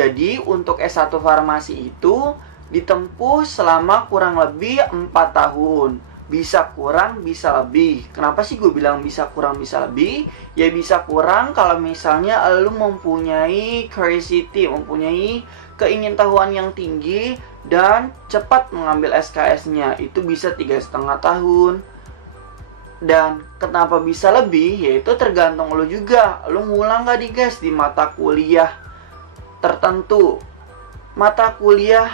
Jadi untuk S1 farmasi itu ditempuh selama kurang lebih 4 tahun. Bisa kurang, bisa lebih. Kenapa sih gue bilang bisa kurang, bisa lebih? Ya bisa kurang kalau misalnya lu mempunyai curiosity, mempunyai keingintahuan yang tinggi dan cepat mengambil SKS-nya. Itu bisa 3,5 tahun. Dan kenapa bisa lebih? Yaitu tergantung lu juga. Lu ngulang gak nih guys di mata kuliah tertentu. Mata kuliah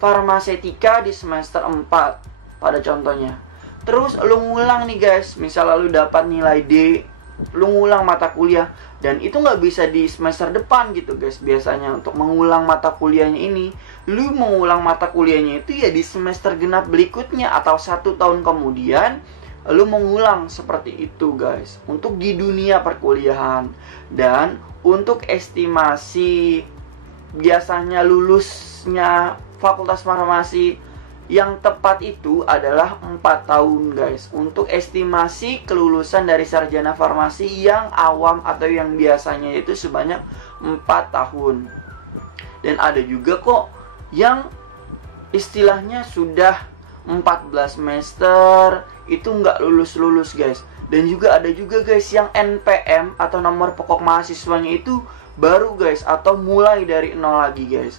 farmasetika di semester 4 pada contohnya. Terus lu ngulang nih guys, misalnya lu dapat nilai D, lu ngulang mata kuliah, dan itu nggak bisa di semester depan gitu guys. Biasanya untuk mengulang mata kuliahnya ini, lu mengulang mata kuliahnya itu ya di semester genap berikutnya, atau 1 tahun kemudian lu mengulang seperti itu guys, untuk di dunia perkuliahan. Dan untuk estimasi biasanya lulusnya fakultas farmasi yang tepat itu adalah 4 tahun guys, untuk estimasi kelulusan dari sarjana farmasi yang awam atau yang biasanya itu sebanyak 4 tahun. Dan ada juga kok yang istilahnya sudah 14 semester itu nggak lulus-lulus guys. Dan juga ada juga guys yang NPM atau nomor pokok mahasiswanya itu baru guys, atau mulai dari nol lagi guys.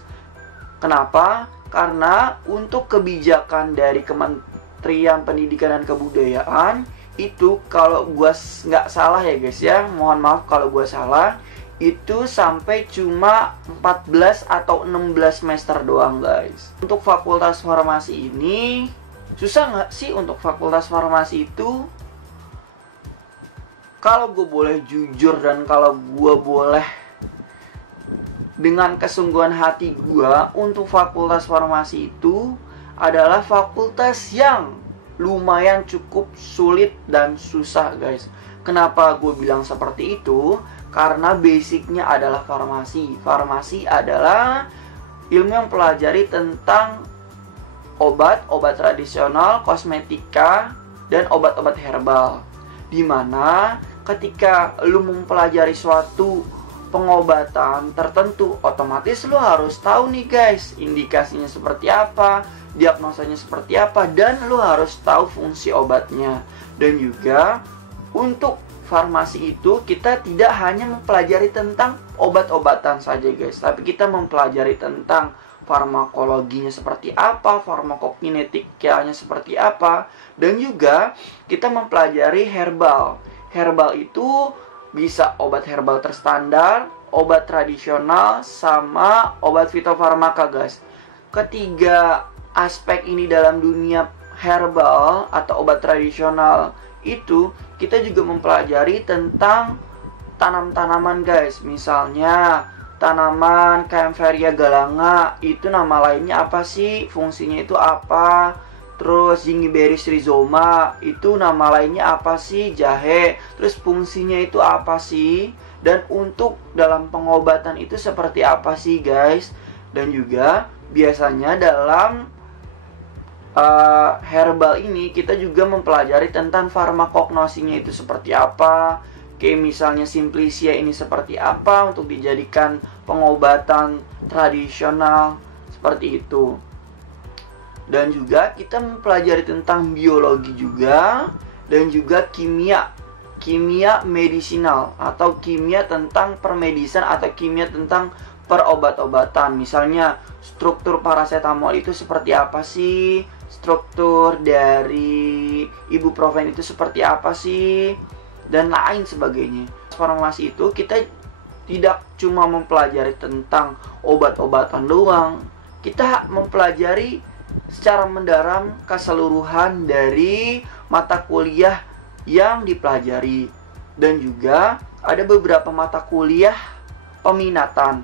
Kenapa? Karena untuk kebijakan dari Kementerian Pendidikan dan Kebudayaan itu, kalau gua nggak salah ya guys ya, mohon maaf kalau gua salah, itu sampai cuma 14 atau 16 semester doang guys. Untuk fakultas farmasi ini, susah nggak sih untuk fakultas farmasi itu? Kalau gue boleh jujur dan kalau gue boleh dengan kesungguhan hati gue, untuk fakultas farmasi itu adalah fakultas yang lumayan cukup sulit dan susah guys. Kenapa gue bilang seperti itu? Karena basicnya adalah farmasi. Farmasi adalah ilmu yang pelajari tentang obat tradisional, kosmetika, dan obat-obat herbal. Dimana ketika lu mempelajari suatu pengobatan tertentu, otomatis lu harus tahu nih guys, indikasinya seperti apa, diagnosanya seperti apa, dan lu harus tahu fungsi obatnya. Dan juga untuk farmasi itu kita tidak hanya mempelajari tentang obat-obatan saja guys, tapi kita mempelajari tentang farmakologinya seperti apa, farmakokinetikanya seperti apa, dan juga kita mempelajari herbal. Herbal itu bisa obat herbal terstandar, obat tradisional, sama obat fitofarmaka guys. Ketiga aspek ini dalam dunia herbal atau obat tradisional itu kita juga mempelajari tentang tanam-tanaman guys. Misalnya tanaman Kaempferia galanga, itu nama lainnya apa sih, fungsinya itu apa. Terus Zingiberries rhizoma, itu nama lainnya apa sih, jahe, terus fungsinya itu apa sih, dan untuk dalam pengobatan itu seperti apa sih guys. Dan juga biasanya dalam herbal ini kita juga mempelajari tentang farmakognosinya itu seperti apa. Kayak misalnya Simplicia ini seperti apa untuk dijadikan pengobatan tradisional, seperti itu. Dan juga kita mempelajari tentang biologi juga, dan juga kimia medisinal, atau kimia tentang permedisan, atau kimia tentang perobat-obatan. Misalnya struktur paracetamol itu seperti apa sih, struktur dari ibuprofen itu seperti apa sih, dan lain sebagainya. Farmasi itu kita tidak cuma mempelajari tentang obat-obatan doang, kita mempelajari secara mendalam keseluruhan dari mata kuliah yang dipelajari. Dan juga ada beberapa mata kuliah peminatan,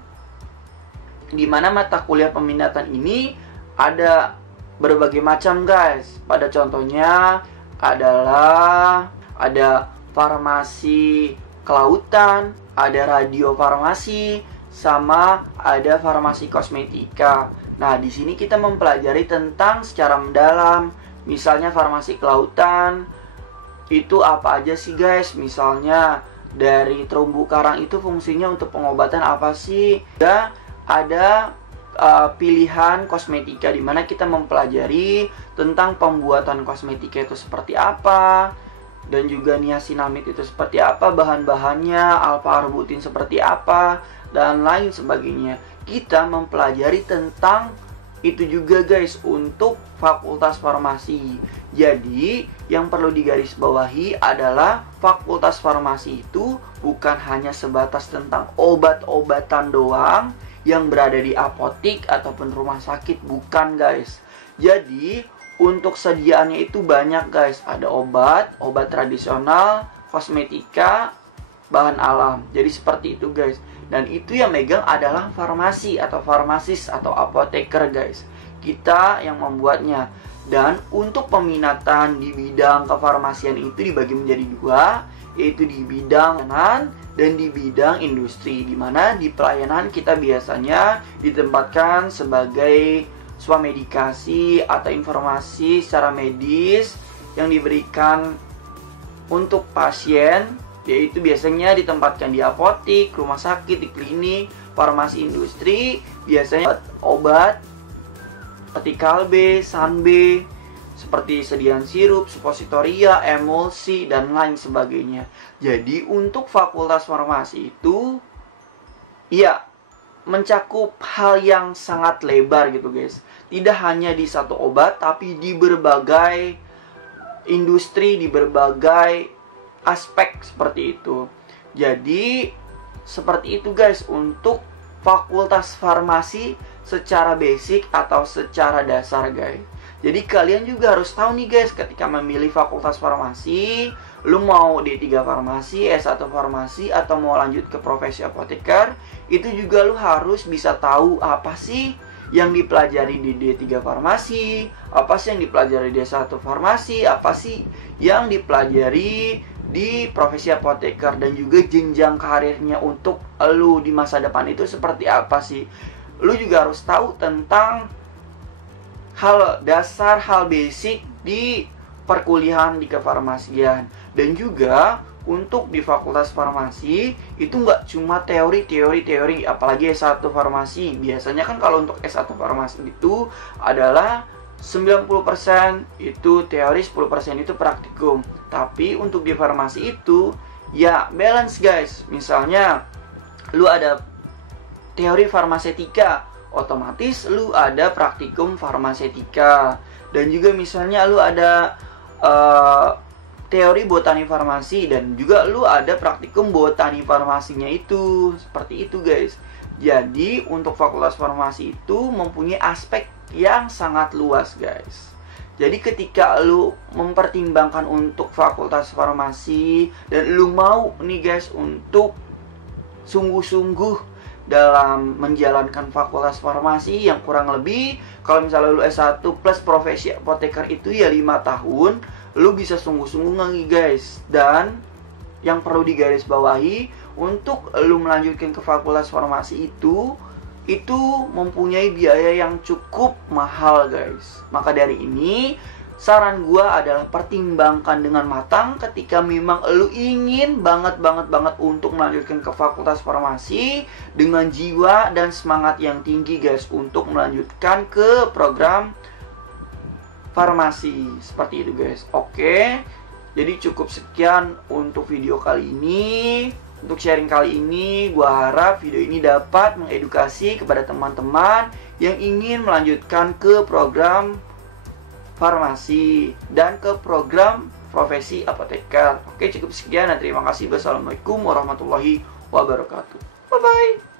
di mana mata kuliah peminatan ini ada berbagai macam guys. Pada contohnya adalah ada farmasi kelautan, ada radiofarmasi, sama ada farmasi kosmetika. Nah, di sini kita mempelajari tentang secara mendalam. Misalnya farmasi kelautan itu apa aja sih guys? Misalnya dari terumbu karang itu fungsinya untuk pengobatan apa sih? Ya, ada pilihan kosmetika, di mana kita mempelajari tentang pembuatan kosmetika itu seperti apa, dan juga niacinamide itu seperti apa, bahan-bahannya, alpha-arbutin seperti apa, dan lain sebagainya. Kita mempelajari tentang itu juga guys untuk fakultas farmasi. Jadi yang perlu digarisbawahi adalah fakultas farmasi itu bukan hanya sebatas tentang obat-obatan doang yang berada di apotik ataupun rumah sakit, bukan guys. Jadi untuk sediaannya itu banyak guys. Ada obat tradisional, kosmetika, bahan alam. Jadi seperti itu guys. Dan itu yang megang adalah farmasi atau farmasis atau apoteker guys. Kita yang membuatnya. Dan untuk peminatan di bidang kefarmasian itu dibagi menjadi dua, yaitu di bidang pelayanan dan di bidang industri. Dimana di pelayanan kita biasanya ditempatkan sebagai swamedikasi atau informasi secara medis yang diberikan untuk pasien, yaitu biasanya ditempatkan di apotik, rumah sakit, di klinik, farmasi industri, biasanya obat seperti Kalbe, Sanbe, seperti sediaan sirup, suppositoria, emulsi, dan lain sebagainya. Jadi untuk fakultas farmasi itu ya mencakup hal yang sangat lebar gitu guys. Tidak hanya di satu obat, tapi di berbagai industri, di berbagai aspek seperti itu. Jadi seperti itu guys untuk fakultas farmasi secara basic atau secara dasar guys. Jadi kalian juga harus tahu nih guys, ketika memilih fakultas farmasi, lu mau D3 farmasi, S1 farmasi, atau mau lanjut ke profesi apoteker, itu juga lu harus bisa tahu apa sih yang dipelajari di D3 farmasi, apa sih yang dipelajari di S1 farmasi, apa sih yang dipelajari di profesi apoteker, dan juga jenjang karirnya untuk lu di masa depan itu seperti apa sih. Lu juga harus tahu tentang hal dasar, hal basic di perkuliahan di kefarmasian. Dan juga untuk di fakultas farmasi itu nggak cuma teori, apalagi S1 farmasi. Biasanya kan kalau untuk S1 farmasi itu adalah 90% itu teori, 10% itu praktikum. Tapi untuk di farmasi itu ya balance guys. Misalnya lu ada teori farmasetika, otomatis lu ada praktikum farmasetika. Dan juga misalnya lu ada teori botani farmasi, dan juga lu ada praktikum botani farmasinya itu. Seperti itu guys. Jadi untuk fakultas farmasi itu mempunyai aspek yang sangat luas guys. Jadi ketika lu mempertimbangkan untuk fakultas farmasi dan lu mau nih guys untuk sungguh-sungguh dalam menjalankan fakultas farmasi yang kurang lebih, kalau misalnya lu S1 plus profesi apoteker itu ya 5 tahun, lu bisa sungguh-sungguh nih guys. Dan yang perlu digarisbawahi, untuk lu melanjutkan ke fakultas farmasi itu mempunyai biaya yang cukup mahal guys. Maka dari ini saran gua adalah pertimbangkan dengan matang ketika memang lu ingin banget untuk melanjutkan ke fakultas farmasi dengan jiwa dan semangat yang tinggi guys untuk melanjutkan ke program farmasi. Seperti itu guys. Oke. Jadi cukup sekian untuk video kali ini. Untuk sharing kali ini, gua harap video ini dapat mengedukasi kepada teman-teman yang ingin melanjutkan ke program farmasi dan ke program profesi apoteker. Oke, cukup sekian dan terima kasih. Wassalamualaikum warahmatullahi wabarakatuh. Bye-bye.